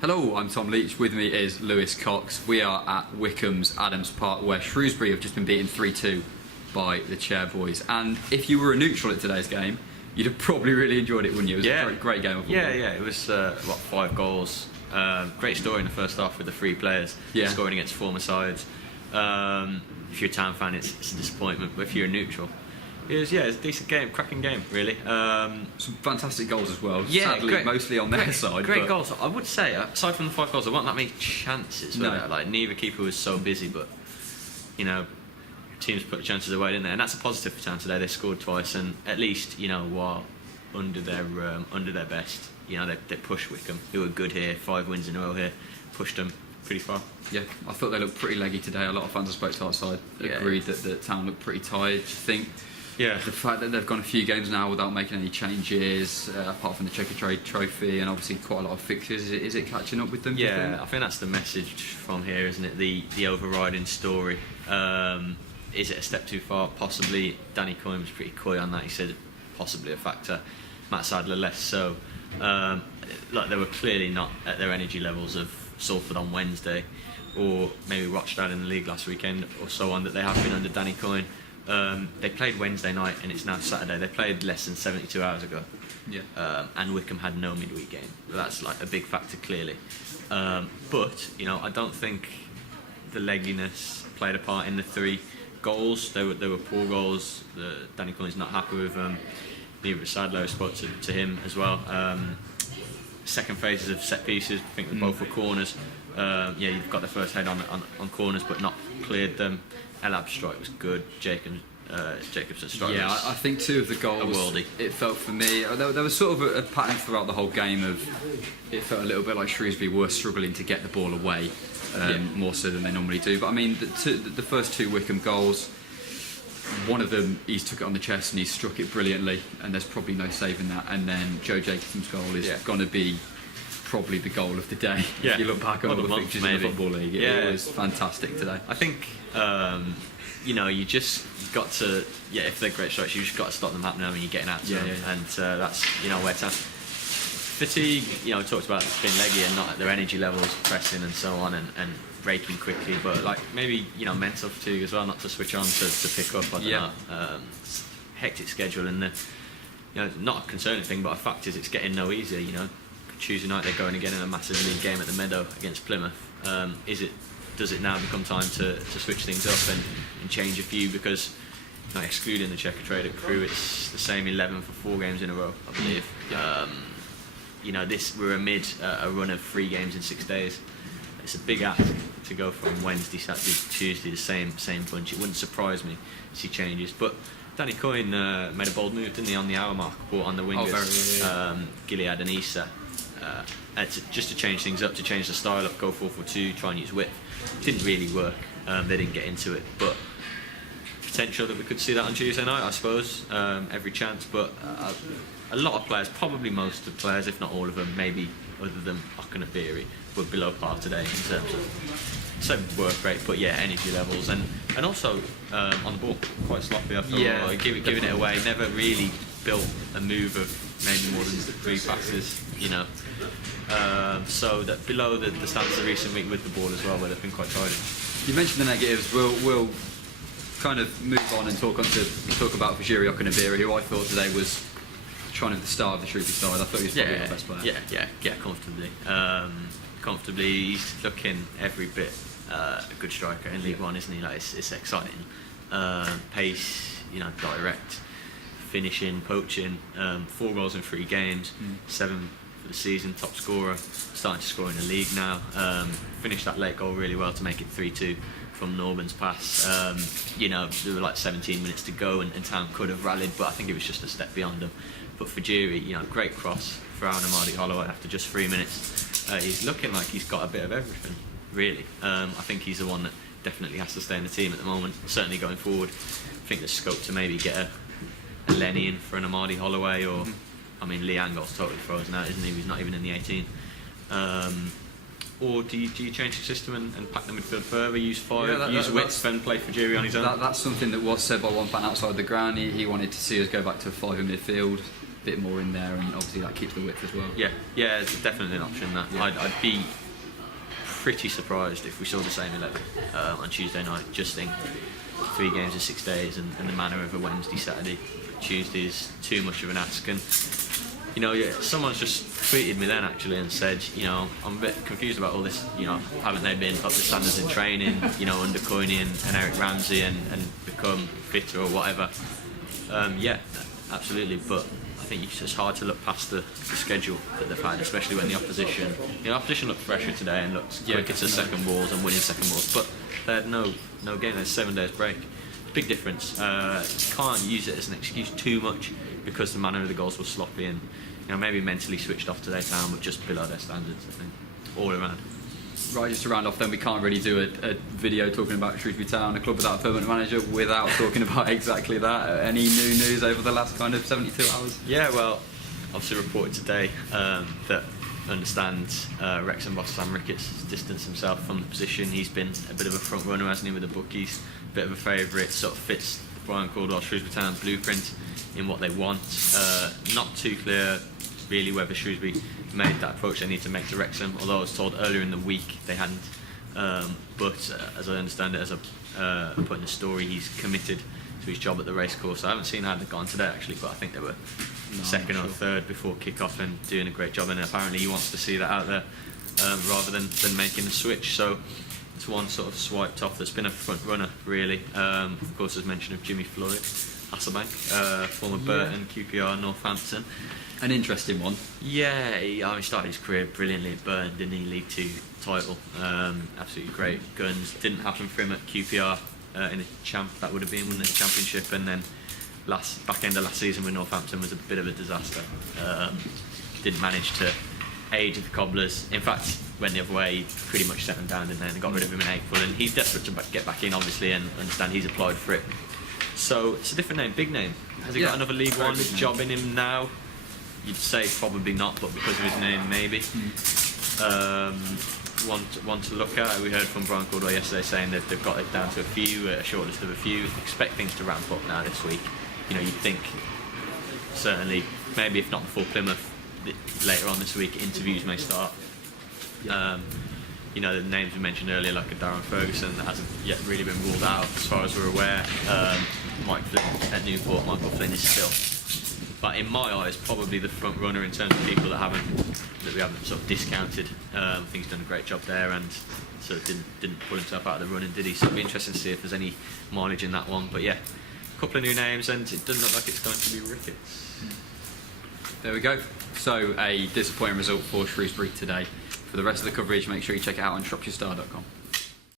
Hello, I'm Tom Leach. With me is Lewis Cox. We are at Wycombe's Adams Park, where Shrewsbury have just been beaten 3-2 by the Chairboys. And if you were a neutral at today's game, you'd have probably really enjoyed it, wouldn't you? It was a great game of football. Yeah. It was, 5 goals. Great story in the first half with the 3 players scoring against former sides. If you're a Town fan, it's a disappointment. But if you're a neutral, it was a decent game, cracking game, really. Some fantastic goals as well. Yeah, sadly, mostly on their side. Great goals. I would say, aside from the 5 goals, there weren't that many chances. No. Like, neither keeper was so busy, but teams put the chances away, didn't they? And that's a positive for Town today. They scored twice, and at least while under their best, they pushed Wycombe, who were good here. 5 wins in a row here, pushed them pretty far. Yeah, I thought they looked pretty leggy today. A lot of fans I spoke to outside agreed that Town looked pretty tired. Do you think? Yeah, the fact that they've gone a few games now without making any changes, apart from the Checkatrade Trophy, and obviously quite a lot of fixtures, is it catching up with them? Yeah, I think that's the message from here, isn't it? The overriding story. Is it a step too far? Possibly. Danny Coyne was pretty coy on that. He said possibly a factor. Matt Sadler less so. They were clearly not at their energy levels of Salford on Wednesday, or maybe Rochdale in the league last weekend, or so on, that they have been under Danny Coyne. They played Wednesday night and it's now Saturday. They played less than 72 hours ago. Yeah. And Wycombe had no midweek game. That's like a big factor, clearly. But I don't think the legginess played a part in the 3 goals. They were poor goals. Danny Coyne's not happy with them. Neither was Sadler. I spoke to him as well. Second phases of set pieces, I think both were corners. You've got the first head on corners, but not cleared them. Elab's strike was good. Jacobson's strike was I think 2 of the goals, a worldie. It felt for me, there was sort of a pattern throughout the whole game of, it felt a little bit like Shrewsbury were struggling to get the ball away, more so than they normally do. But I mean, the first 2 Wycombe goals, one of them, he's took it on the chest and he struck it brilliantly, and there's probably no saving that. And then Joe Jacobson's goal is going to be probably the goal of the day. If you look back on all the fixtures in the Football League, it was fantastic today. I think you just got to, if they're great strikes, you just got to stop them happening when you're getting out to them. And that's where Town fatigue. We talked about being leggy and not at their energy levels, pressing and so on, and breaking quickly, but maybe mental fatigue as well, not to switch on to pick up. I don't know. Hectic schedule, and not a concerning thing, but a fact is it's getting no easier. Tuesday night they're going again in a massive league game at the Meadow against Plymouth. Does it now become time to switch things up and change a few? Because excluding the Checkatrade crew, it's the same 11 for 4 games in a row, I believe. We're amid a run of 3 games in 6 days. It's a big ask to go from Wednesday, Saturday, Tuesday, the same bunch. It wouldn't surprise me to see changes. But Danny Coyne made a bold move, didn't he, on the hour mark, brought on the wingers, Gilead and Issa, just to change things up, to change the style up, go 4-4-2, try and use width. Didn't really work. They didn't get into it, but potential that we could see that on Tuesday night, I suppose. Every chance, but a lot of players, probably most of the players, if not all of them, maybe other than Okanabiri, were below par today in terms of work rate, but energy levels, and also on the ball, quite sloppy. I feel giving it away. Never really built a move of maybe more than 3 passes. So that below the standards of recent week with the ball as well, where they've been quite tired. You mentioned the negatives. We'll kind of move on and talk about Fajiri Okanabiri, who I thought today was trying to the star of the Shrewsbury side. I thought he was probably the best player. Comfortably. He's looking every bit a good striker in League One, isn't he? It's exciting. Pace, direct, finishing, poaching. 4 goals in 3 games, 7 for the season, top scorer, starting to score in the league now. Finished that late goal really well to make it 3-2 from Norman's pass. There were 17 minutes to go, and Town could have rallied, but I think it was just a step beyond them. But Fajiri, great cross for Aaron Amadi-Holloway after just 3 minutes. He's looking like he's got a bit of everything, really. I think he's the one that definitely has to stay in the team at the moment, certainly going forward. I think there's scope to maybe get a Lenny in for an Amadi-Holloway, or Lee Angol's totally frozen out, isn't he? He's not even in the 18. Or do you change the system and pack the midfield further, use 5, use width and play Fajiri on his own? That's something that was said by one fan outside the ground. He wanted to see us go back to a 5 in midfield. bit more in there, and obviously that keeps the width as well. Yeah, it's definitely an option. That I'd be pretty surprised if we saw the same 11 on Tuesday night. Just think 3 games in 6 days, and the manner of a Wednesday, Saturday, Tuesday is too much of an ask. And someone's just tweeted me then actually and said, I'm a bit confused about all this. Haven't they been up to standards in training? Under Coyne and Eric Ramsey and become fitter or whatever? Yeah, absolutely. But I think it's just hard to look past the schedule that they've had, especially when the opposition. Opposition looked fresher today and looked quicker to second balls and winning second balls, but they had no game. There's 7 days break. Big difference. Can't use it as an excuse too much because the manner of the goals was sloppy and maybe mentally switched off today, Town, but just below their standards. I think all around. Right, just to round off then, we can't really do a video talking about Shrewsbury Town, a club without a permanent manager, without talking about exactly that. Any new news over the last kind of 72 hours? Yeah, well, obviously reported today that I understand Wrexham boss Sam Ricketts has distanced himself from the position. He's been a bit of a front runner, hasn't he, with the bookies, a bit of a favourite, sort of fits Brian Caldwell Shrewsbury Town blueprint in what they want. Not too clear really whether Shrewsbury made that approach they need to make to Wrexham, although I was told earlier in the week they hadn't. But as I understand it, as I put in the story, he's committed to his job at the racecourse. I haven't seen how they've gone today actually, but I think they were second or third before kick-off and doing a great job, and apparently he wants to see that out there rather than making a switch. So it's one sort of swiped off that's been a front runner really. Of course, there's mention of Jimmy Floyd, Hasselbank, former Burton, QPR, Northampton. An interesting one. Yeah, he started his career brilliantly at Burton, didn't he? League 2 title, absolutely great guns. Didn't happen for him at QPR in a champ. That would have been winning the championship, and then back end of last season with Northampton was a bit of a disaster. Didn't manage to aid the Cobblers. In fact, went the other way. He pretty much set them down, didn't they? And got rid of him in April, and he's desperate to get back in, obviously, and understand he's applied for it. So it's a different name, big name. Has he got another League One job in him now? You'd say probably not, but because of his name, maybe. One to look at. We heard from Brian Caldwell yesterday saying that they've got it down to a short list of a few. Expect things to ramp up now this week. You'd think certainly, maybe if not before Plymouth, later on this week, interviews may start. The names we mentioned earlier, like a Darren Ferguson, that hasn't yet really been ruled out as far as we're aware. Mike Flynn at Newport, Michael Flynn is still. But in my eyes, probably the front runner in terms of people that we haven't sort of discounted. I think he's done a great job there, and sort of didn't pull himself out of the running, did he? So it'll be interesting to see if there's any mileage in that one. But yeah, a couple of new names, and it doesn't look like it's going to be Ricketts. There we go. So a disappointing result for Shrewsbury today. For the rest of the coverage, make sure you check it out on ShropshireStar.com.